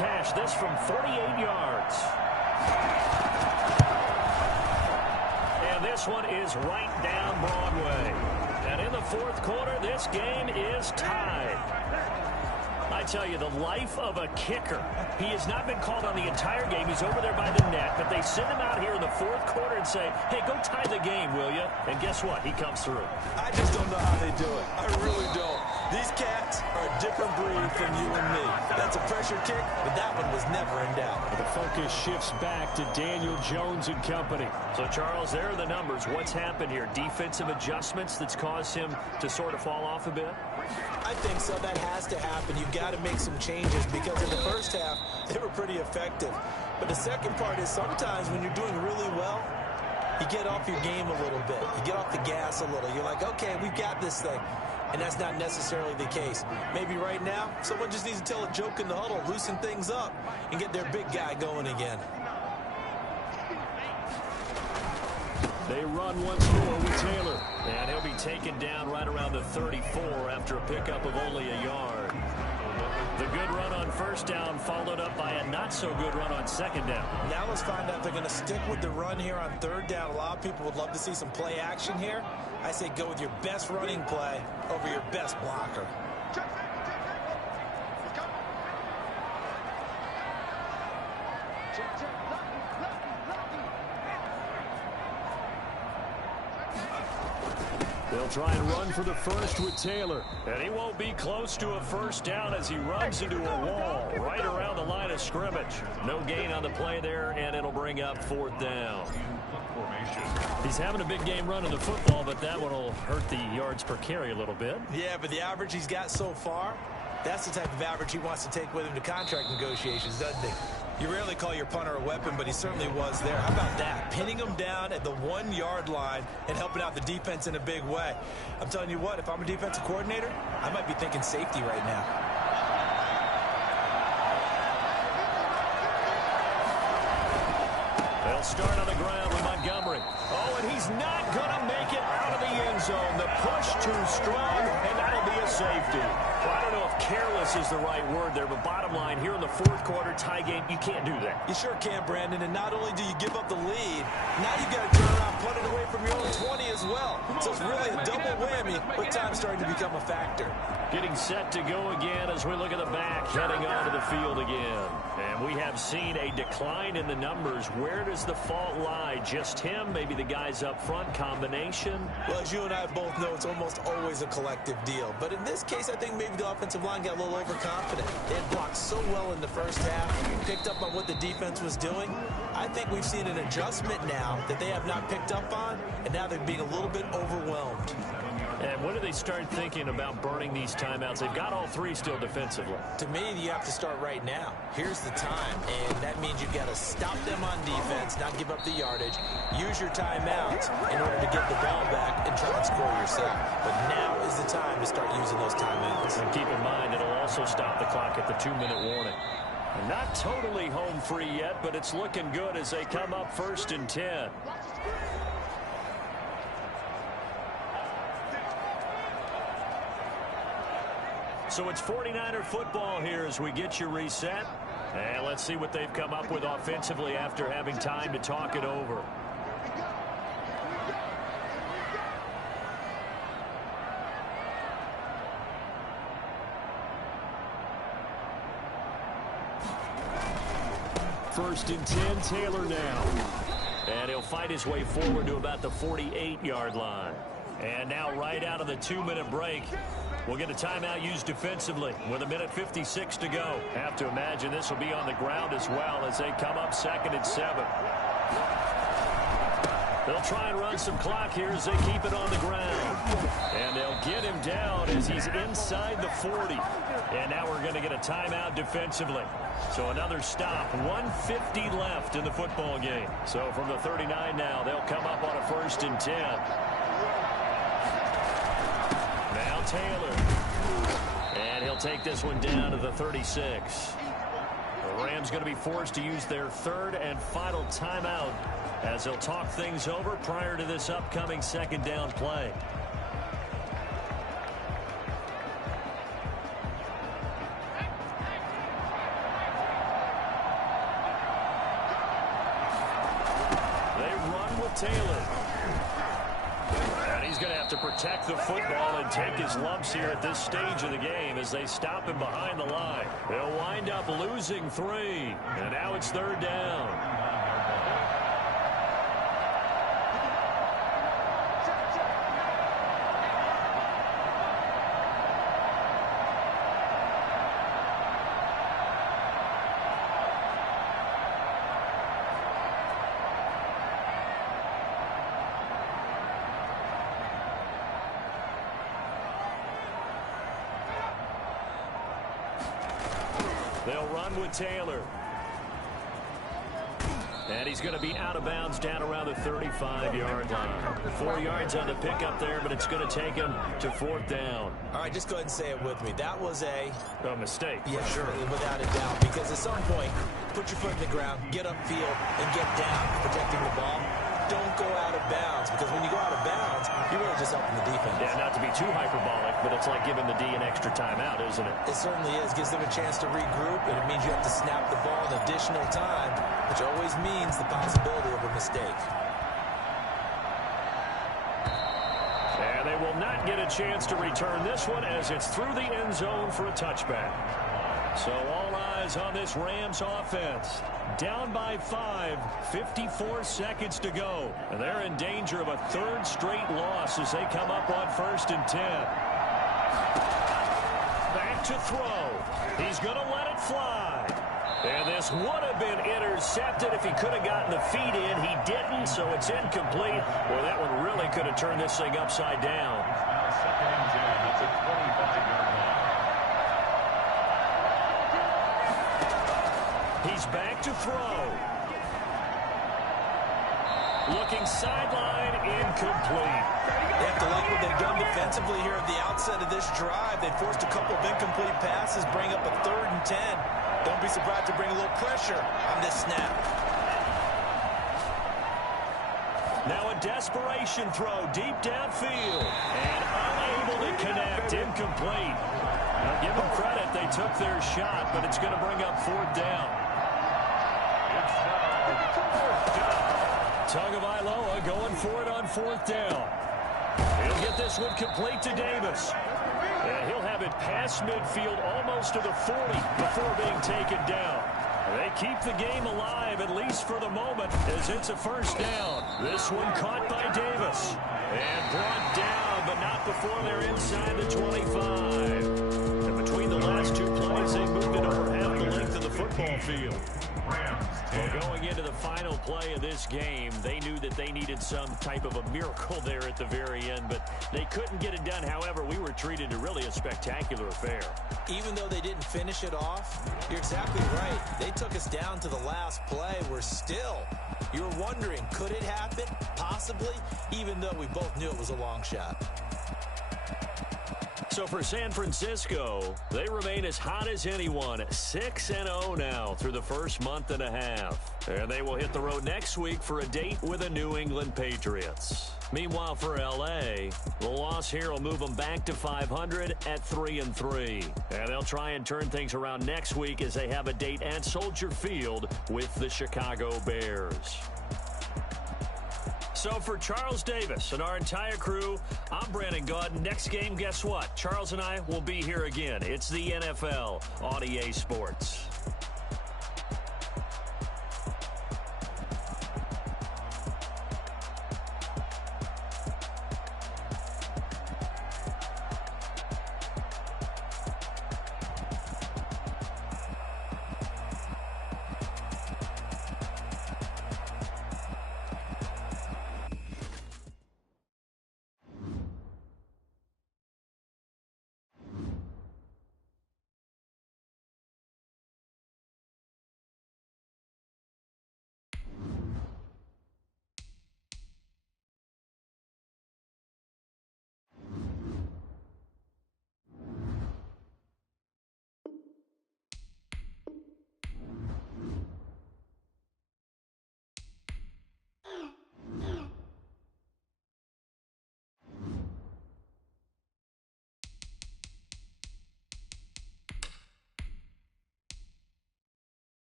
Tash this from 48 yards. And this one is right down Broadway. And in the fourth quarter, this game is tied. I tell you, the life of a kicker. He has not been called on the entire game. He's over there by the net, but they send him out here in the fourth quarter and say, hey, go tie the game, will you? And guess what? He comes through. I just don't know how they do it. I really don't. These cats are a different breed from you and me. That's a pressure kick, but that one was never in doubt. The focus shifts back to Daniel Jones and company. So, Charles, there are the numbers. What's happened here? Defensive adjustments that's caused him to sort of fall off a bit? I think so. That has to happen. You've got to make some changes because in the first half, they were pretty effective. But the second part is sometimes when you're doing really well, you get off your game a little bit. You get off the gas a little. You're like, okay, we've got this thing. And that's not necessarily the case. Maybe right now, someone just needs to tell a joke in the huddle, loosen things up, and get their big guy going again. They run once more with Taylor. And he'll be taken down right around the 34 after a pickup of only a yard. The good run on first down followed up by a not-so-good run on second down. Now let's find out if they're going to stick with the run here on third down. A lot of people would love to see some play action here. I say go with your best running play over your best blocker. They'll try and run for the first with Taylor. And he won't be close to a first down as he runs into a wall right around the line of scrimmage. No gain on the play there, and it'll bring up fourth down. He's having a big game running the football, but that one will hurt the yards per carry a little bit. Yeah, but the average he's got so far, that's the type of average he wants to take with him to contract negotiations, doesn't he? You rarely call your punter a weapon, but he certainly was there. How about that? Pinning him down at the 1-yard line and helping out the defense in a big way. I'm telling you what, if I'm a defensive coordinator, I might be thinking safety right now. They'll start on the ground with Montgomery. Oh, and he's not going to make it out of the end zone. The push too strong, and that'll be a safety. Well, I don't know if careless is the right word there, but bottom line, here in the fourth quarter tie game, you can't do that. You sure can, Brandon, and not only do you give up the lead, now you've got to turn around, punt it away from your own 20 as well. So it's really a double whammy, but time's starting to become a factor. Getting set to go again as we look at the back, heading onto the field again. And we have seen a decline in the numbers. Where does the fault lie? Just him? Maybe the guys up front? Combination? Well, as you and I both know, it's almost always a collective deal. But in this case, I think maybe the offensive line got a little overconfident. They had blocked so well in the first half, picked up on what the defense was doing. I think we've seen an adjustment now that they have not picked up on, and now they're being a little bit overwhelmed. And when do they start thinking about burning these timeouts? They've got all three still defensively. To me, you have to start right now. Here's the time, and that means you've got to stop them on defense, not give up the yardage, use your timeouts in order to get the ball back and try and score yourself. But now is the time to start using those timeouts. And keep in mind, it'll also stop the clock at the 2-minute warning. Not totally home free yet, but it's looking good as they come up 1st and 10. So it's 49er football here as we get you reset. And let's see what they've come up with offensively after having time to talk it over. First and 10, Taylor now. And he'll fight his way forward to about the 48-yard line. And now right out of the 2-minute break, we'll get a timeout used defensively with 1:56 to go. Have to imagine this will be on the ground as well as they come up 2nd and 7. They'll try and run some clock here as they keep it on the ground. And they'll get him down as he's inside the 40. And now we're going to get a timeout defensively. So another stop. 1:50 left in the football game. So from the 39 now, they'll come up on a 1st and 10. Now Taylor. And he'll take this one down to the 36. The Rams going to be forced to use their 3rd and final timeout as they'll talk things over prior to this upcoming 2nd down play. Taylor. And he's going to have to protect the football and take his lumps here at this stage of the game as they stop him behind the line. They'll wind up losing 3. And now it's 3rd down. They'll run with Taylor. And he's going to be out of bounds down around the 35-yard line. 4 yards on the pickup there, but it's going to take him to 4th down. All right, just go ahead and say it with me. That was a mistake, yeah, for sure. Without a doubt, because at some point, put your foot in the ground, get upfield, and get down, protecting the ball. Don't go out of bounds, because when you go out of bounds, you're really just helping the defense. Yeah, not to be too hyperbolic, but it's like giving the D an extra timeout, isn't it? It certainly is. Gives them a chance to regroup, and it means you have to snap the ball an additional time, which always means the possibility of a mistake. And they will not get a chance to return this one as it's through the end zone for a touchback. So all eyes on this Rams offense. Down by 5, 54 seconds to go. And they're in danger of a 3rd straight loss as they come up on 1st and 10. Back to throw. He's going to let it fly. And this would have been intercepted if he could have gotten the feet in. He didn't, so it's incomplete. Well, that one really could have turned this thing upside down. He's back to throw. Looking sideline, incomplete. They have to like what they've done defensively here at the outset of this drive. They forced a couple of incomplete passes, bring up a 3rd and 10. Don't be surprised to bring a little pressure on this snap. Now a desperation throw deep downfield. And unable to connect, incomplete. Now give them credit, they took their shot, but it's going to bring up 4th down. Tagovailoa going for it on 4th down. He'll get this one complete to Davis. And he'll have it past midfield almost to the 40 before being taken down. They keep the game alive, at least for the moment, as it's a 1st down. This one caught by Davis. And brought down, but not before they're inside the 25. And between the last 2 plays, they moved it over half the length of the football field. Well, going into the final play of this game, they knew that they needed some type of a miracle there at the very end, but they couldn't get it done. However, we were treated to really a spectacular affair. Even though they didn't finish it off, you're exactly right. They took us down to the last play. We're still, you were wondering, could it happen? Possibly, even though we both knew it was a long shot. So for San Francisco, they remain as hot as anyone, 6-0 now through the first month and a half. And they will hit the road next week for a date with the New England Patriots. Meanwhile, for L.A., the loss here will move them back to 500 at 3-3. And they'll try and turn things around next week as they have a date at Soldier Field with the Chicago Bears. So for Charles Davis and our entire crew, I'm Brandon Gaudin. Next game, guess what? Charles and I will be here again. It's the NFL on EA Sports.